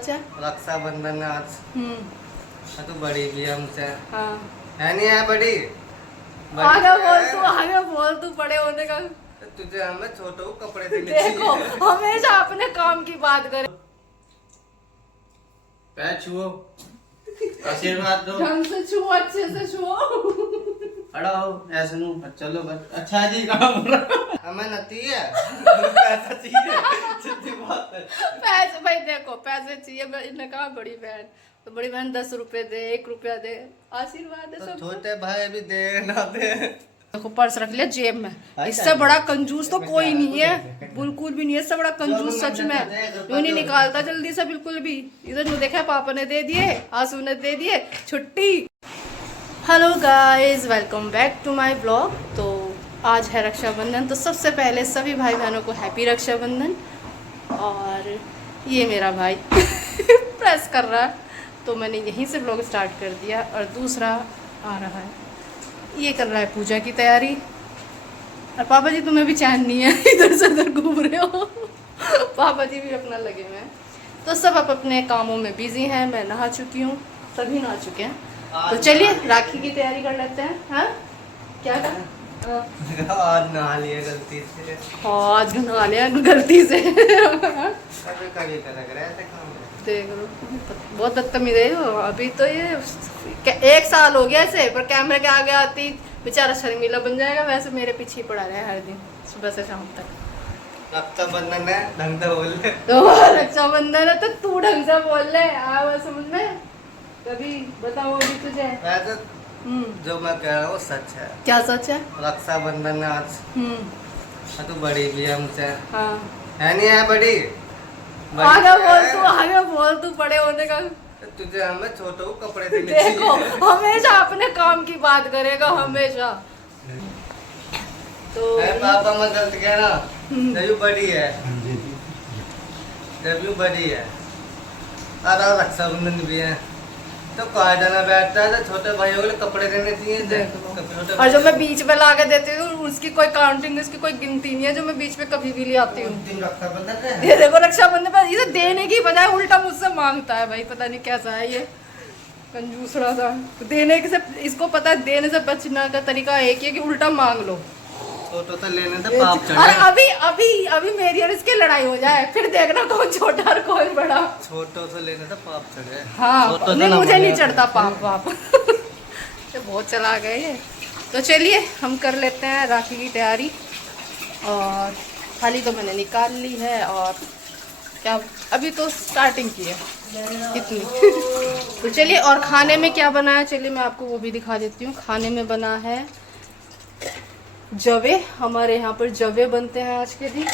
सच है? रक्षाबंधन है आज। तो बड़ी भी हमसे हाँ। है नहीं है बड़ी आगे बोल तू बड़े होने का। तुझे हमें छोटो कपड़े देने देखो हमेशा अपने काम की बात करे। पैर छुओ, आशीर्वाद दो, ढंग से छुओ, अच्छे से छुओ। खड़ा हो ऐसे नु चलो बस। अच्छा जी काम हो रहा हमें नती है पैसा चाहिए सीधी बात है। पैसे भाई देखो पैसे चाहिए। इन्होंने कहा बड़ी बहन तो बड़ी बहन 10 रुपए दे, 1 रुपया दे, आशीर्वाद है। तो छोटे भाई भी दे ना दे। देखो पर्स रख लिया जेब में। इससे बड़ा कंजूस तो कोई नहीं है, बिल्कुल भी नहीं है। इससे बड़ा कंजूस सच में यूं नहीं निकालता जल्दी से बिल्कुल भी। इधर नु देखा पापा ने दे दिए, आंसू ने दे दिए, छुट्टी। Hello guys, welcome back to my blog. तो आज है रक्षाबंधन, तो सबसे पहले सभी भाई बहनों को हैप्पी रक्षाबंधन। और ये मेरा भाई प्रेस कर रहा है तो मैंने यहीं से ब्लॉग स्टार्ट कर दिया। और दूसरा आ रहा है, ये कर रहा है पूजा की तैयारी। और पापा जी तुम्हें भी चैन नहीं है, इधर से उधर घूम रहे हो। पापा जी भी अपना लगे हुए हैं। तो सब अपने कामों में बिजी हैं। मैं नहा चुकी हूँ, सभी नहा चुके हैं। तो चलिए राखी की तैयारी कर लेते हैं। हाँ क्या कर आज नहा लिया गलती से। आज नहा लिया गलती से। कभी कभी तो लग रहा है ऐसे काम है। देख लो बहुत बदतमीज है हो। अभी तो ये 1 साल हो गया इसे, पर कैमरे के आगे आती बेचारा शर्मीला बन जाएगा। वैसे मेरे पीछे ही पड़ा रहा है हर दिन सुबह से शाम तक। रक्षाबंधन है ढंग से बोल ले। तो रक्षाबंधन है तो तू ढंग से बोल ले। आ समझ में कभी बताओ अभी तुझे। वैसे जो मैं कह रहा हूँ सच है। क्या सच है? रक्षाबंधन है आज। तो बड़ी भी हमसे हाँ। है नहीं है बड़ी आगे बोल तू बड़े होने का। तुझे हमें छोटो कपड़े देने देखो हमेशा अपने काम की बात करेगा हमेशा। तो पापा मैं गलत कह रहा। जब बड़ी है, जब बड़ी है और रक्षाबंधन भी है तो कायदा ना बैठता है। तो छोटे भाइयों के लिए कपड़े देने चाहिए। और जो मैं बीच में ला के देती हूँ उसकी कोई काउंटिंग, उसकी कोई गिनती नहीं है। जो मैं बीच में कभी भी ले आती हूँ। रक्षाबंधन ये देखो रक्षाबंधन पर इसे देने की बजाय उल्टा मुझसे मांगता है। भाई पता नहीं कैसा है ये कंजूसड़ा सा। देने से इसको पता है, देने से बचने का तरीका एक ही है कि उल्टा मांग लो। छोटो तो लेने से पाप चढ़े। और अभी मेरी और इसकी लड़ाई हो जाए, फिर देखना कौन छोटा और कौन बड़ा। छोटो से लेने से पाप चढ़े। हाँ नहीं मुझे नहीं चढ़ता पाप वाप। तो बहुत चला गए ये। तो चलिए हम कर लेते हैं राखी की तैयारी। और थाली तो मैंने निकाल ली है। और क्या अभी तो स्टार्टिंग की है इतनी। तो चलिए और खाने में क्या बना है चलिए मैं आपको वो भी दिखा देती हूँ। खाने में बना है जवे। हमारे यहाँ पर जवे बनते हैं आज के दिन,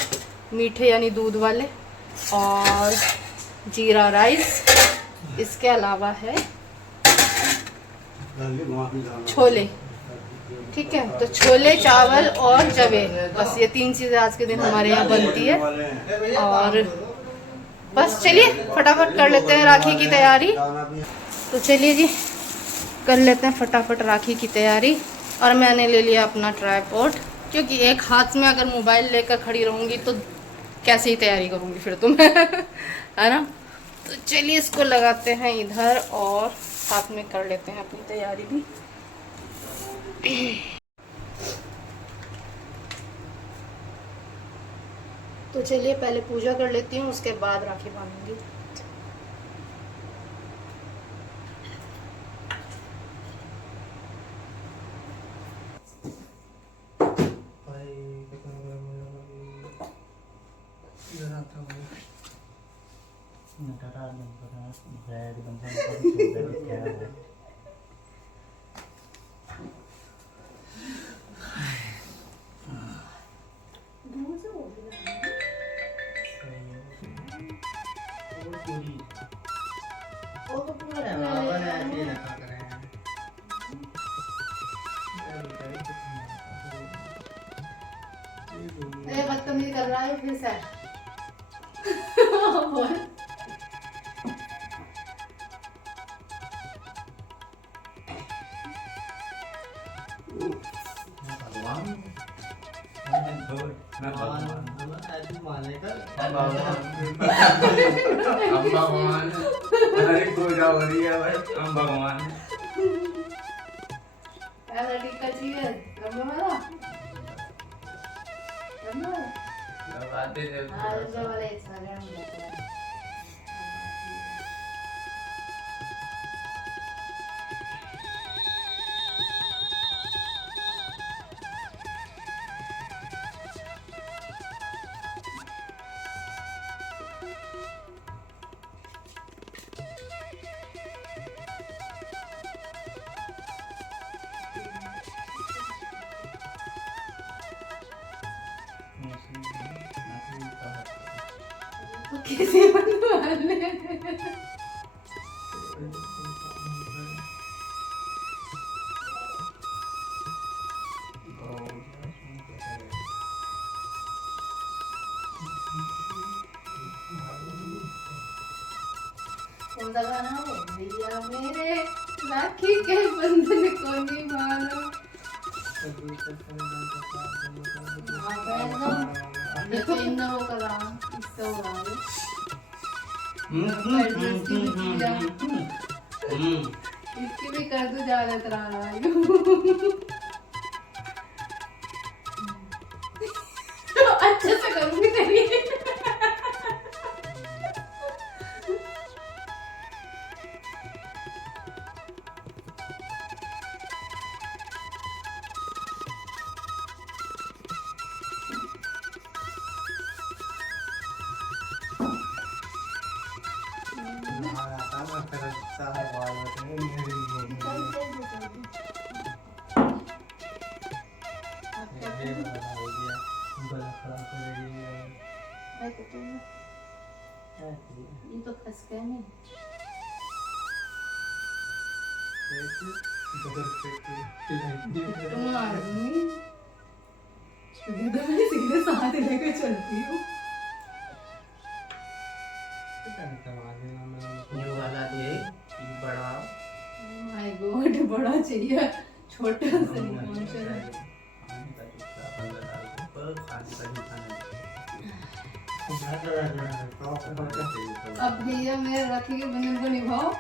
मीठे यानी दूध वाले। और जीरा राइस। इसके अलावा है छोले। ठीक है, तो छोले चावल और जवे, बस ये 3 चीज़ें आज के दिन हमारे यहाँ बनती है। और बस चलिए फटाफट कर लेते हैं राखी की तैयारी। तो चलिए जी कर लेते हैं फटाफट राखी की तैयारी। और मैंने ले लिया अपना ट्राइपॉड, क्योंकि एक हाथ में अगर मोबाइल लेकर खड़ी रहूँगी तो कैसे ही तैयारी करूँगी फिर तो मैं है ना। तो चलिए इसको लगाते हैं इधर और साथ में कर लेते हैं अपनी तैयारी भी। तो चलिए पहले पूजा कर लेती हूँ, उसके बाद राखी बांधूंगी। बदतमीजी कर रहा है फिर से। हम भगवान हैं। अरे पूजा हो रही है भाई, हम भगवान हैं। ऐसा टीका चाहिए लंबा वाला लगाते थे हाँ लंबा वाला अच्छा है किसी बनवाने कौन सा गाना हो भैया मेरे राखी के बंधन को निभाना देखो इन वो कर रहा हूँ इसका हो रहा है इसकी भी कर दो ज्यादा तराना अच्छे से करूंगी तेरी ये तो खसका नहीं सीधे साथ लेकर चलती हूँ ये वाला दे बड़ा माय गॉड बड़ा चाहिए छोटा सा नहीं कौन सा अब भैया मेरे राखी के बंधन को निभाओ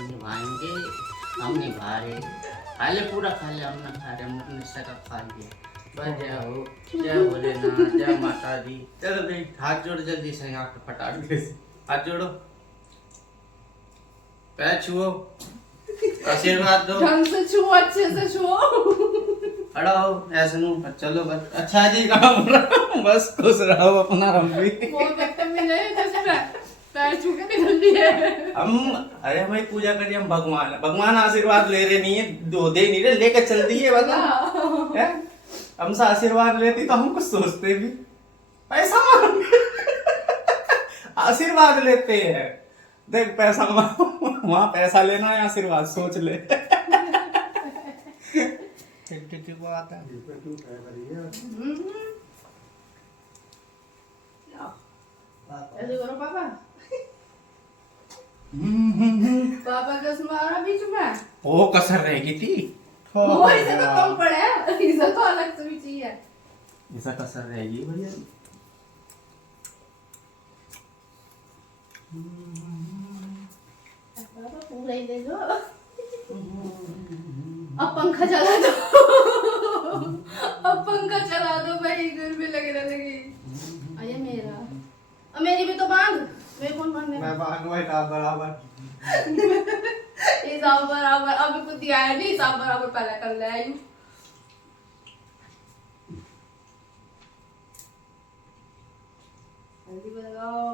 निभाएंगे हम निभा रहे खा ले पूरा खा ले हमने खा रहे हमने निश्चय का खा लिया जय हो जय भोलेनाथ जय माता दी चलो भाई हाथ जोड़ जल्दी से यहाँ पे फटाक दे हाथ जोड़ो पैर छुओ आशीर्वाद दो ढंग से छुओ अच्छे से छुओ खड़ा हो ऐसे नू चलो बस अच्छा जी काम बस खुश रहो अपना हम भी बहुत बदतमीज है जैसे पैर छू के निकल दिए हम अरे हमें पूजा करिए हम भगवान है भगवान आशीर्वाद ले रहे नहीं है दो दे नहीं रहे लेकर चल दिए बता है हमसे आशीर्वाद लेती तो हम कुछ सोचते भी पैसा मांग आशीर्वाद लेते हैं देख पैसा वहां पैसा लेना है आशीर्वाद सोच ले को आता है ऐसे करो पापा पापा का सुनारा बीच में वो कसर रहेगी थी वो इसे तो कम पड़ा है इसे तो अलग से भी चाहिए ऐसा कसर रहेगी भैया पापा पूरा ही दे दो अब पंखा चला दो अब पंखा चला दो भाई गर्मी लगने लगी अरे मेरा अब मेरी भी तो बांध मेरे कौन बांधने मैं बांध बैठा बराबर हिसाब बराबर अभी कुछ दिया है नहीं हिसाब बराबर पहले कर ले आई जल्दी लगाओ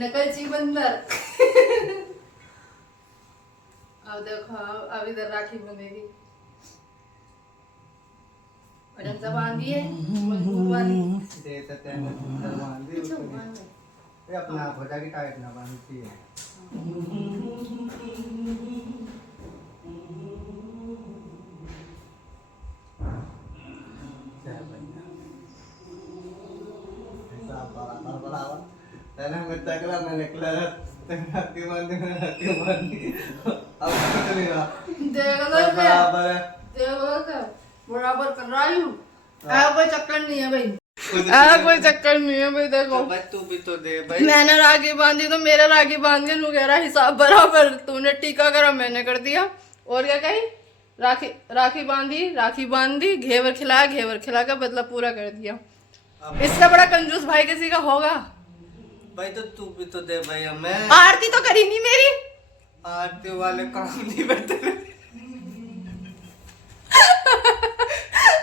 नकलची बंदर अब देखो अब इधर राखी बंधेगी और जब बांधी है मजबूत वाली दे सकते हैं बांध दे ये अपना आप हो जाएगी टाइट ना बांधती है बराबर तेने मैं तकला मैं निकला राखी बांधी अब तो चलेगा देख लो बराबर है बराबर कर रही हूँ। कोई चक्कर नहीं है भाई, कोई चक्कर नहीं है भाई। देखो भाई तू भी तो दे भाई। मैंने राखी बांधी तो मेरा राखी बांध के नू कह रहा हिसाब बराबर। तूने टीका करा, मैंने कर दिया। और क्या कही? राखी बांधी घेवर खिला का बदला पूरा कर दिया। इससे बड़ा कंजूस भाई किसी का होगा? भाई तो तू भी तो दे भाई हमें। आरती तो करी नहीं मेरी। आरती वाले काम नहीं करते।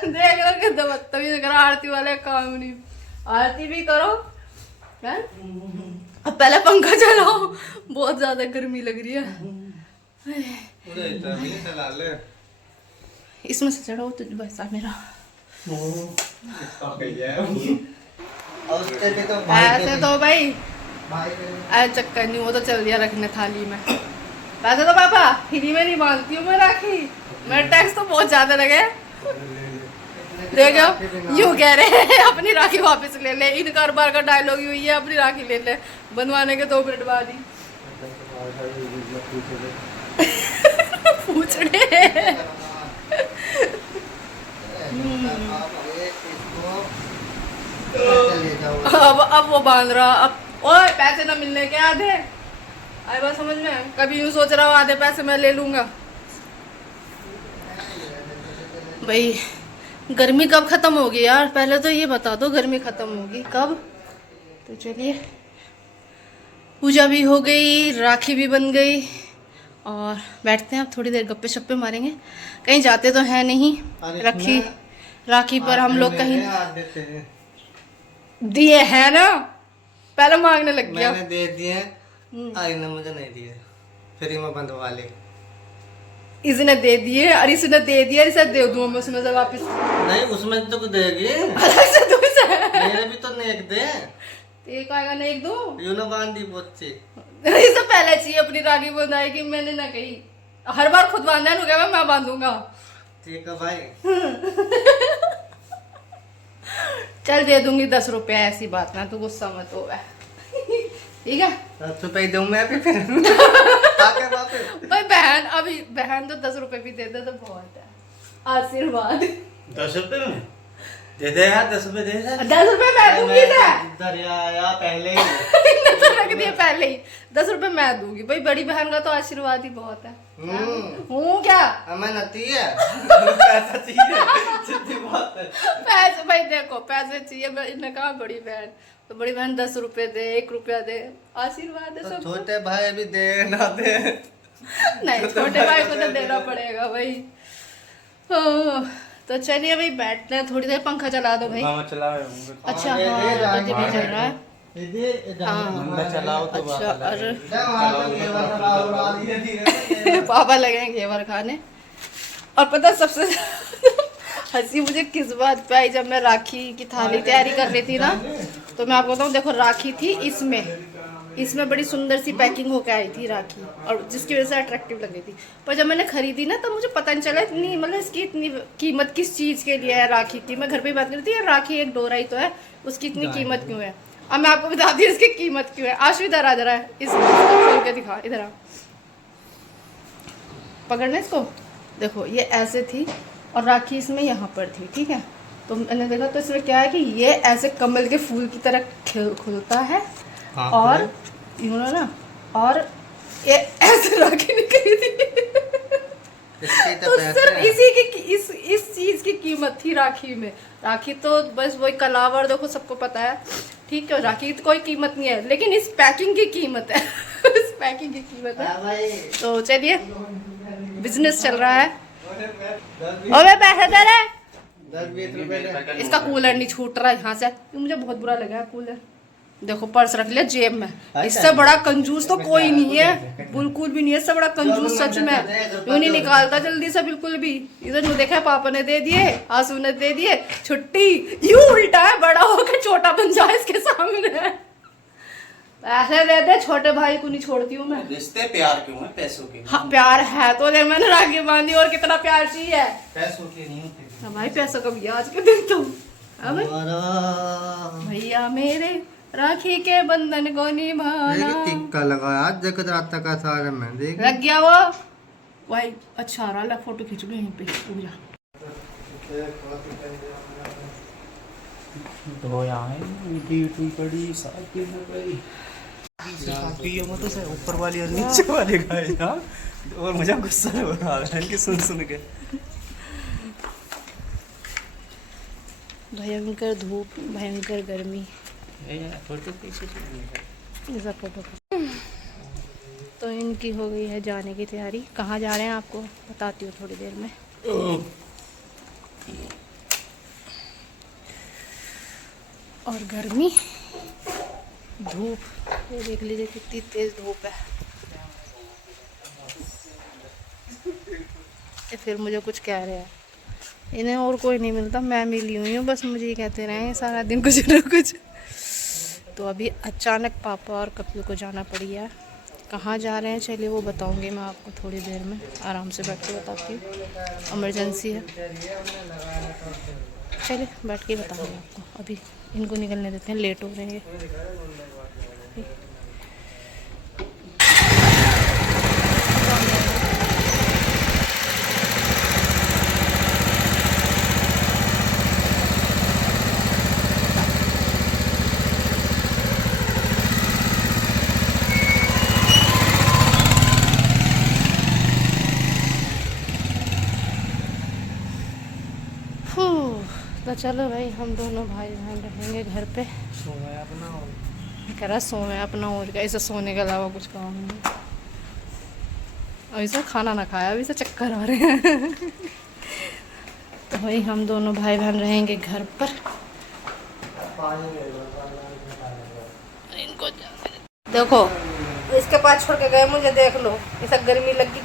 देख लो कितना बदतमीज करा, आरती वाले काम नहीं। आरती भी करो हैं? अब पहले पंखा चलाओ, बहुत ज्यादा गर्मी लग रही है। उधर इतना भी नहीं चला ले। इसमें से चढ़ाओ तो वैसा मेरा इसका कहिए और उसके भी तो भाई ऐसे तो भाई भाई ऐसा चक्कर नहीं, वो तो चल दिया रखने थाली में। वैसे तो पापा फ्री में नहीं बांधती हूँ मैं राखी, मेरा टैक्स तो बहुत ज्यादा लगे। देखो यूं कह रहे हैं अपनी राखी वापस ले ले। इन कारोबार का डायलॉग हुई है, अपनी राखी ले ले बनवाने के 2 मिनट बाद ही। पूछ रहे अब वो बांध रहा। अब ओए पैसे ना मिलने के आधे आए बात समझ में। कभी यूं सोच रहा हूँ आधे पैसे मैं ले लूंगा। भाई गर्मी कब खत्म होगी यार? पहले तो ये बता दो गर्मी खत्म होगी कब? तो चलिए पूजा भी हो गई, राखी भी बन गई और बैठते हैं अब थोड़ी देर गप्पे शप्पे मारेंगे। कहीं जाते तो है नहीं। राखी पर हम लोग कहीं दिए है ना, पहले मांगने लग गया। मैंने दे दिए, आई ने मुझे नहीं दिए, फ्री में बंधवा ले। इसने दे दिए और इसने दे दिया, इसे दे दूँ मैं उसमें से वापस। नहीं उसमें तो कुछ देगी, अलग से दूँ इसे। मेरे भी तो नेक दे। एक आएगा नहीं दो यूं ना बांधी पोची। इसे पहले चाहिए अपनी राखी बंधाई की, मैंने ना कही। हर बार खुद बांधा है, मैं बांधूंगा। ठीक है भाई। चल दे दूंगी 10 रुपए, ऐसी बात ना तू गुस्सा मत हो। ठीक है 10 रुपए दूं मैं भी फिर। आके वापस। भाई बहन तो 10 रुपए भी दे दे तो बहुत है। आशीर्वाद 10 रुपए में दे दे यार, 10 रुपए दे दे। 10 रुपए मैं दूंगी ना। दरिया आया पहले ही। तो रख दिए पहले ही। 10 रुपए मैं दूंगी भाई, बड़ी बहन का तो आशीर्वाद ही बहुत है। हूँ क्या हमें नती है। पैसा चाहिए, सीधी बात है। पैसे भाई देखो पैसे चाहिए, इन्हें कहा बड़ी बहन तो बड़ी बहन 10 रुपए दे, 1 रुपया दे, आशीर्वाद है तो सब। छोटे भाई भी दे ना दे। नहीं छोटे भाई को तो देना पड़ेगा भाई। तो चलिए भाई बैठते हैं थोड़ी देर, पंखा चला दो भाई। अच्छा हाँ तो भी चल रहा है। चलाओ तो अच्छा और पापा लगे हैं घेवर खाने। और पता सबसे हंसी मुझे किस बात पे आई, जब मैं राखी की थाली तैयारी कर रही थी ना, तो मैं आपको बताऊँ देखो राखी थी इसमें बड़ी सुंदर सी पैकिंग होकर आई थी राखी, और जिसकी वजह से अट्रैक्टिव लग रही थी। पर जब मैंने खरीदी ना तब मुझे पता नहीं चला इतनी मतलब इसकी इतनी कीमत किस चीज़ के लिए है राखी की। मैं घर पे ही बात कर रही थी, राखी एक डोरा ही तो है, उसकी इतनी कीमत क्यों है। अब मैं आपको बता दी इसकी कीमत क्यों है। आशु इधर आ जरा, इस खोल के दिखा, इधर आ, पकड़ना इसको। देखो ये ऐसे थी और राखी इसमें यहाँ पर थी, ठीक है। तो मैंने देखा तो इसमें क्या है कि ये ऐसे कमल के फूल की तरह खुलता है और यूँ ना, और ये ऐसे राखी निकली थी। तो सिर्फ इसी की इस चीज की कीमत थी राखी में। राखी तो बस वही कलावर देखो सबको पता है, ठीक है। राखी की कोई कीमत नहीं है, लेकिन इस पैकिंग की कीमत है। इस पैकिंग की कीमत है। तो चलिए बिजनेस चल रहा है। अबे पैसे दे रहे। 10-20 रुपए। इसका कूलर नहीं छूट रहा यहाँ से, मुझे बहुत बुरा लगा कूलर। देखो पर्स रख लिया जेब में। इससे बड़ा कंजूस तो कोई नहीं है, बिल्कुल भी नहीं है। इससे बड़ा कंजूस सच में यूं नहीं निकालता जल्दी से बिल्कुल भी। इधर नु देखा पापा ने दे दिए, आंसू ने दे दिए, छुट्टी यूं उल्टा है, बड़ा होकर छोटा बन जाए इसके सामने। पैसे दे दे, छोटे भाई को नहीं छोड़ती हूँ मैं। रिश्ते प्यार क्यों है पैसों के? हाँ प्यार है तो ले, मैंने राखी बांधी और कितना प्यार चाहिए। पैसों के नहीं होते भाई पैसों का भी आज के दिन तुम भैया मेरे राखी के बंधन को निभाना। टिक्का लगाया आज देखो रात तक का सारा मैं देख लग गया वो भाई। अच्छा आ रहा, ला फोटो खींच लो यहीं पे, रुक जा। तो यहाँ पड़ी साइकिल में गई तो से ऊपर वाली और नीचे वाली गाय ना, और मुझे गुस्सा हो रहा है इनकी सुन सुन के। भयंकर धूप, भयंकर गर्मी। फोटो ऐसा फोटो तो इनकी हो गई है जाने की तैयारी। कहाँ जा रहे हैं आपको बताती हूँ थोड़ी देर में। और गर्मी, धूप, ये देख लीजिए कितनी तेज धूप है। ये फिर मुझे कुछ कह रहे हैं, इन्हें और कोई नहीं मिलता, मैं मिली हुई हूँ, बस मुझे ये कहते रहे सारा दिन कुछ ना कुछ। तो अभी अचानक पापा और कपिल को जाना पड़ गया। कहाँ जा रहे हैं चलिए वो बताऊंगी मैं आपको थोड़ी देर में, आराम से बैठ के बताती हूँ, इमरजेंसी है। चलिए बैठ के बताऊंगी आपको, अभी इनको निकलने देते हैं, लेट हो रहे हैं। तो चलो भाई, हम दोनों भाई बहन रहेंगे घर पे। कह रहा सोए अपना, और क्या, इसे सोने के अलावा कुछ काम नहीं। अभी से खाना ना खाया, अभी से चक्कर आ रहे हैं। तो भाई हम दोनों भाई बहन रहेंगे घर पर। इनको देखो, इसके पास छोड़ के गए मुझे, देख लो ऐसा गर्मी लगी,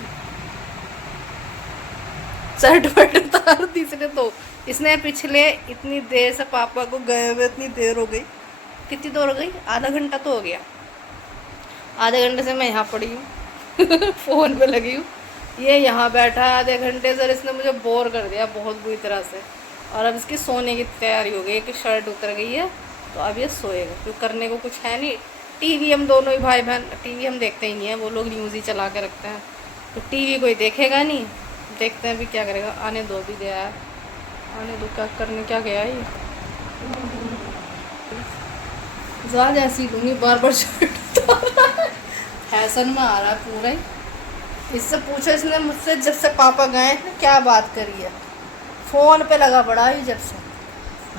शर्ट वर्ट उतार दी इसने। तो इसने पिछले इतनी देर से पापा को गए हुए, इतनी देर हो गई, कितनी देर हो गई, आधा घंटा तो हो गया। आधे घंटे से मैं यहाँ पड़ी हूँ फ़ोन पे लगी हूँ, ये यहाँ बैठा है आधे घंटे से। इसने मुझे बोर कर दिया बहुत बुरी तरह से। और अब इसकी सोने की तैयारी हो गई है कि शर्ट उतर गई है, तो अब ये सोएगा, क्योंकि करने को कुछ है नहीं। टीवी हम दोनों ही भाई बहन, टीवी हम देखते ही नहीं है, वो लोग न्यूज़ ही चला के रखते हैं, तो टीवी कोई देखेगा नहीं। देखते हैं अभी क्या करेगा, आने दो, भी गया है, आने दो, क्या करने क्या गया ये। ज़्यादा ऐसी लूँगी, बार बार शर्ट फैशन में आ रहा है पूरा ही। इससे पूछो, इसने मुझसे जब से पापा गए हैं क्या बात करी है, फ़ोन पे लगा पड़ा है जब से।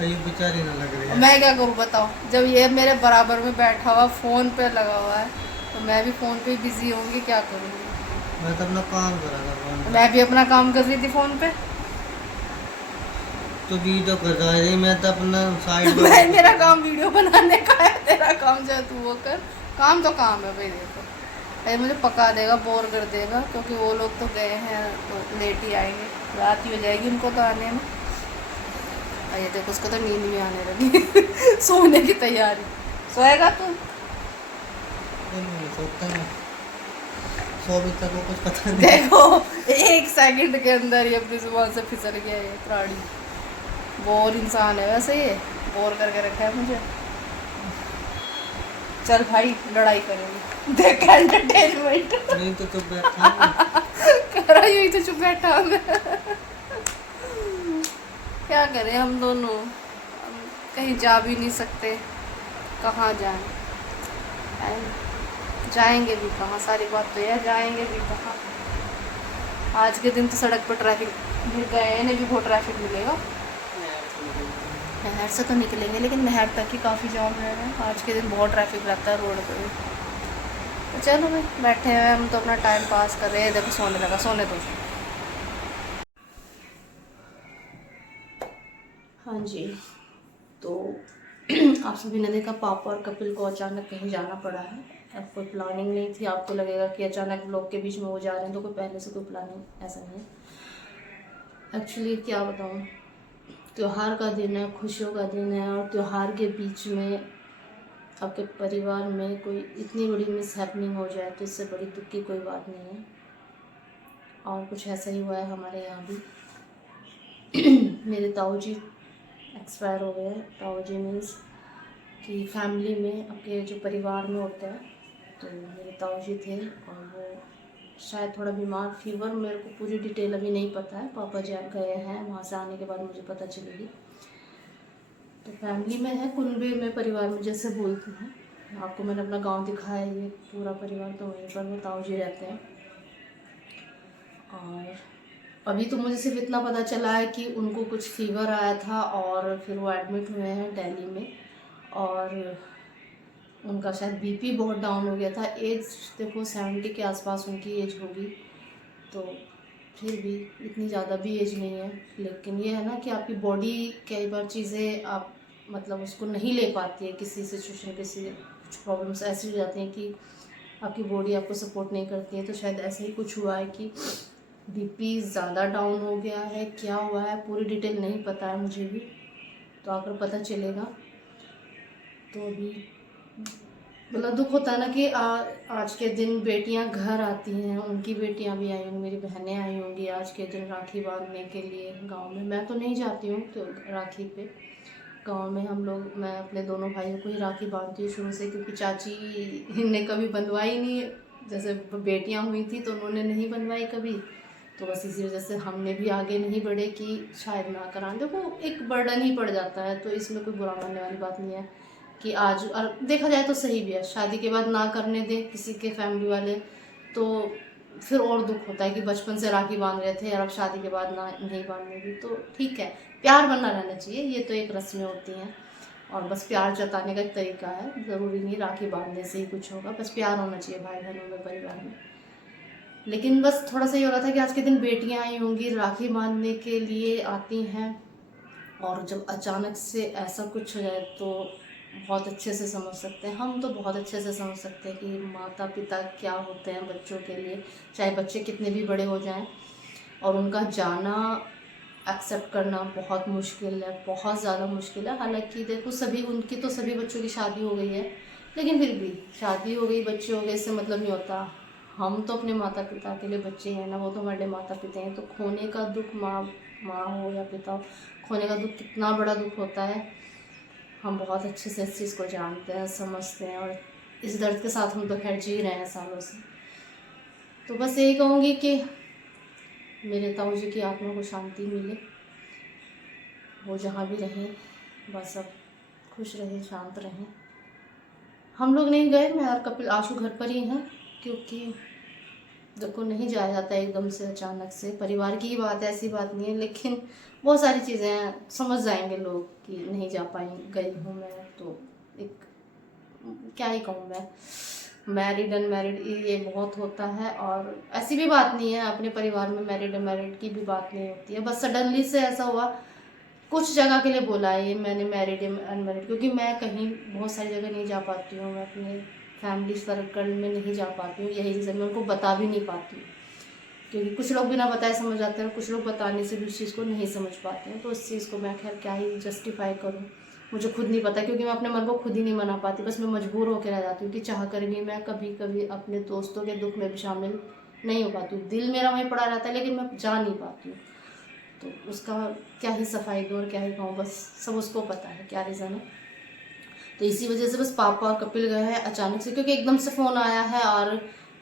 ये बेचारी ना लग रही है। मैं क्या करूँ बताओ, जब ये मेरे बराबर में बैठा हुआ फ़ोन पे लगा हुआ है, तो मैं भी फ़ोन पे बिजी होंगी, क्या करूँगी। मैं तो अपना काम कर रहा था फोन पे। मैं भी अपना काम कर रही थी फ़ोन पे। तो वीडियो कर रहा है, मैं तो अपना साइड भाई मेरा काम वीडियो बनाने का है, तेरा काम जो है तू वो कर। काम तो काम है भाई। देखो भाई मुझे पका देगा, बोर कर देगा, क्योंकि वो लोग तो गए हैं तो लेट ही आएंगे, रात ही हो जाएगी उनको तो आने में। ये देखो उसको तो नींद भी आने लगी सोने की तैयारी। सोएगा तू? सोता है, सो भी तक वो कुछ पता नहीं। देखो 1 सेकंड के अंदर ये अपनी जुबान से फिसल गया ये प्राणी। बोर इंसान है वैसे, ये बोर करके रखा है मुझे। चल भाई लड़ाई करेंगे, देख एंटरटेनमेंट। नहीं तो चुप बैठा कर रहा यही तो, चुप बैठा मैं। क्या करें हम दोनों, हम कहीं जा भी नहीं सकते, कहाँ जाएं, जाएंगे भी कहाँ, सारी बात तो यह, जाएंगे भी कहाँ। आज के दिन तो सड़क पर ट्रैफिक मिल गए, इन्हें भी बहुत ट्रैफिक मिलेगा। नहर से तो निकलेंगे, लेकिन नहर तक ही काफ़ी जाम रहेगा। आज के दिन बहुत ट्रैफिक लगता है रोड पर। तो चलो भाई बैठे हैं हम तो, अपना टाइम पास कर रहे हैं। देखो सोने लगा, सोने दो। हाँ जी, तो आप सभी ने देखा पापा और कपिल को अचानक कहीं जाना पड़ा है। अब कोई प्लानिंग नहीं थी। आपको लगेगा कि अचानक लोग के बीच में वो जा रहे हैं, तो कोई पहले से कोई प्लानिंग, ऐसा नहीं है। एक्चुअली क्या बताऊँ, त्योहार का दिन है, खुशियों का दिन है, और त्योहार के बीच में आपके परिवार में कोई इतनी बड़ी मिस हैपनिंग हो जाए तो इससे बड़ी दुख की कोई बात नहीं है। और कुछ ऐसा ही हुआ है हमारे यहाँ भी। मेरे ताऊ जी एक्सपायर हो गए। ताऊ जी मीन्स कि फैमिली में, आपके जो परिवार में होता है, तो मेरे ताऊ जी थे और वो शायद थोड़ा बीमार, फीवर, मेरे को पूरी डिटेल अभी नहीं पता है, पापा जी गए हैं, वहाँ से आने के बाद मुझे पता चलेगी। तो फैमिली में है, कुनबे में, परिवार में जैसे बोलते हैं। आपको मैंने अपना गांव दिखाया, ये पूरा परिवार, तो वहीं पर वो ताऊ जी रहते हैं। और अभी तो मुझे सिर्फ इतना पता चला है कि उनको कुछ फीवर आया था और फिर वो एडमिट हुए हैं दिल्ली में, और उनका शायद बीपी बहुत डाउन हो गया था। एज देखो 70 के आसपास उनकी एज होगी, तो फिर भी इतनी ज़्यादा भी एज नहीं है। लेकिन ये है ना कि आपकी बॉडी कई बार चीज़ें आप मतलब उसको नहीं ले पाती है, किसी सिचुएशन, किसी कुछ प्रॉब्लम्स ऐसी हो जाती हैं कि आपकी बॉडी आपको सपोर्ट नहीं करती है। तो शायद ऐसे ही कुछ हुआ है कि बीपी ज़्यादा डाउन हो गया है, क्या हुआ है पूरी डिटेल नहीं पता है मुझे भी, तो आकर पता चलेगा। तो अभी मतलब दुख होता है ना कि आज के दिन बेटियां घर आती हैं, उनकी बेटियां भी आई होंगी, मेरी बहनें आई होंगी आज के दिन राखी बांधने के लिए गांव में। मैं तो नहीं जाती हूँ तो राखी पे, गांव में हम लोग, मैं अपने दोनों भाइयों को ही राखी बांधती हूँ शुरू से, क्योंकि चाची ने कभी बंधवाई नहीं है। जैसे बेटियां हुई थी तो उन्होंने नहीं बनवाई कभी, तो बस इसी वजह से हमने भी आगे नहीं बढ़े कि शायद ना कराएं। देखो एक बर्डन ही पड़ जाता है, तो इसमें कोई बुरा मानने वाली बात नहीं है कि आज, और देखा जाए तो सही भी है, शादी के बाद ना करने दे किसी के फैमिली वाले, तो फिर और दुख होता है कि बचपन से राखी बांध रहे थे और अब शादी के बाद ना नहीं बांधने दी। तो ठीक है, प्यार बना रहना चाहिए, ये तो एक रस्में होती हैं और बस प्यार जताने का एक तरीका है, ज़रूरी नहीं राखी बांधने से ही कुछ होगा, बस प्यार होना चाहिए भाई बहनों में, परिवार में। लेकिन बस थोड़ा सा ये हो रहा था कि आज के दिन बेटियां आई होंगी, राखी बांधने के लिए आती हैं, और जब अचानक से ऐसा कुछ हो जाए तो बहुत अच्छे से समझ सकते हैं, हम तो बहुत अच्छे से समझ सकते हैं कि माता पिता क्या होते हैं बच्चों के लिए, चाहे बच्चे कितने भी बड़े हो जाएं, और उनका जाना एक्सेप्ट करना बहुत मुश्किल है, बहुत ज़्यादा मुश्किल है। हालांकि देखो सभी, उनकी तो सभी बच्चों की शादी हो गई है, लेकिन फिर भी शादी हो गई, बच्चे हो गए, इससे मतलब नहीं होता। हम तो अपने माता पिता के लिए बच्चे हैं ना, वो तो हमारे माता पिता हैं। तो खोने का दुख, माँ हो या पिता हो, खोने का दुख कितना बड़ा दुख होता है, हम बहुत अच्छे से इस चीज़ को जानते हैं, समझते हैं, और इस दर्द के साथ हम तो खैर जी रहे हैं सालों से। तो बस यही कहूँगी कि मेरे ताऊ जी की आत्मा को शांति मिले, वो जहाँ भी रहें बस अब खुश रहें, शांत रहें। हम लोग नहीं गए, मैं और कपिल, आशु घर पर ही हैं, क्योंकि देखो नहीं जाया जाता एकदम से अचानक से, परिवार की ही बात है, ऐसी बात नहीं है, लेकिन बहुत सारी चीज़ें हैं, समझ जाएंगे लोग कि नहीं जा पाई, गई हूँ मैं, तो एक क्या ही कहूँ मैं, मैरिड अनमैरिड ये बहुत होता है। और ऐसी भी बात नहीं है, अपने परिवार में मैरिड अनमैरिड की भी बात नहीं होती है, बस सडनली से ऐसा हुआ, कुछ जगह के लिए बोला है ये मैंने मैरिड अनमैरिड, क्योंकि मैं कहीं बहुत सारी जगह नहीं जा पाती हूँ, मैं अपने फैमिली सर्कल में नहीं जा पाती हूँ, यही रीज़न, मैं उनको बता भी नहीं पाती हूँ, क्योंकि कुछ लोग बिना बताए समझ जाते हैं और कुछ लोग बताने से भी उस चीज़ को नहीं समझ पाते हैं। तो उस चीज़ को मैं खैर क्या ही जस्टिफाई करूँ, मुझे खुद नहीं पता, क्योंकि मैं अपने मन को खुद ही नहीं मना पाती, बस मैं मजबूर होकर रह जाती हूँ कि चाह कर भी मैं कभी कभी अपने दोस्तों के दुख में भी शामिल नहीं हो पाती हूँ, दिल मेरा वहीं पड़ा रहता है, लेकिन मैं जा नहीं पाती हूँ। तो उसका क्या ही सफाई दूँ और क्या ही कहूँ, बस सब उसको पता है क्या रीज़न है। तो इसी वजह से बस पापा और कपिल गए हैं अचानक से, क्योंकि एकदम से फ़ोन आया है और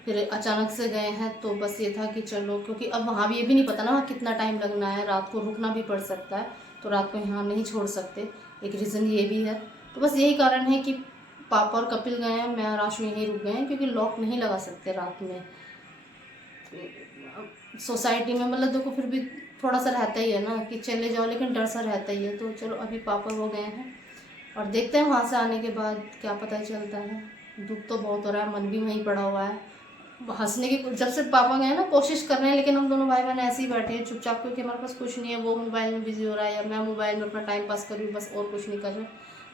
फिर अचानक से गए हैं, तो बस ये था कि चलो, क्योंकि अब वहाँ भी ये भी नहीं पता ना वहाँ कितना टाइम लगना है, रात को रुकना भी पड़ सकता है, तो रात को यहाँ नहीं छोड़ सकते, एक रीज़न ये भी है। तो बस यही कारण है कि पापा और कपिल गए हैं, मैं और आशु यहीं रुक गए हैं, क्योंकि लॉक नहीं लगा सकते रात में सोसाइटी में, मतलब देखो फिर भी थोड़ा सा रहता ही है ना कि चले जाओ, लेकिन डर सा रहता ही है। तो चलो अभी पापा वो गए हैं और देखते हैं वहाँ से आने के बाद क्या पता चलता है। दुख तो बहुत हो रहा है, मन भी वहीं पड़ा हुआ है, हंसने की जब से पापा गए ना कोशिश कर रहे हैं, लेकिन हम दोनों भाई बहन ऐसे ही बैठे हैं चुपचाप, क्योंकि हमारे पास कुछ नहीं है, वो मोबाइल में बिजी हो रहा है या मैं मोबाइल में अपना टाइम पास कर रही हूँ, बस और कुछ नहीं कर रहे,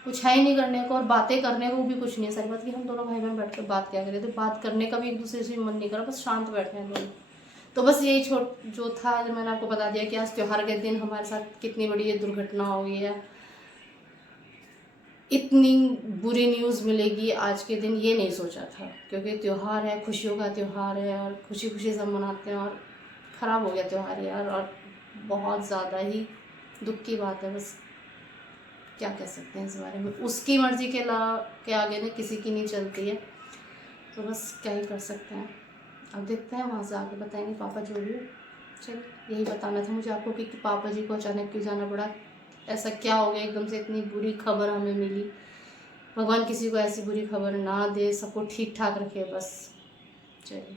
कुछ है ही नहीं करने को, और बातें करने को भी कुछ नहीं है। सारी बात कि हम दोनों भाई बहन बैठ कर बात क्या करें, तो बात करने का भी एक दूसरे से मन नहीं कर रहा, बस शांत बैठे हैं दोनों। तो बस यही जो था, जो मैंने आपको बता दिया कि आज त्योहार के दिन हमारे साथ कितनी बड़ी ये दुर्घटना हो गई है, इतनी बुरी न्यूज़ मिलेगी आज के दिन, ये नहीं सोचा था, क्योंकि त्यौहार है, खुशियों का त्यौहार है और खुशी खुशी सब मनाते हैं, और ख़राब हो गया त्यौहार यार, और बहुत ज़्यादा ही दुख की बात है। बस क्या कह सकते हैं इस बारे में, उसकी मर्जी के आगे ना किसी की नहीं चलती है, तो बस क्या ही कर सकते हैं। अब देखते हैं वहाँ से आके बताएंगे पापा जो भी है। चलिए यही बताना था मुझे आपको कि पापा जी को अचानक क्यों जाना पड़ा, ऐसा क्या हो गया एकदम से, इतनी बुरी खबर हमें मिली। भगवान किसी को ऐसी बुरी खबर ना दे, सबको ठीक ठाक रखे बस। चलिए।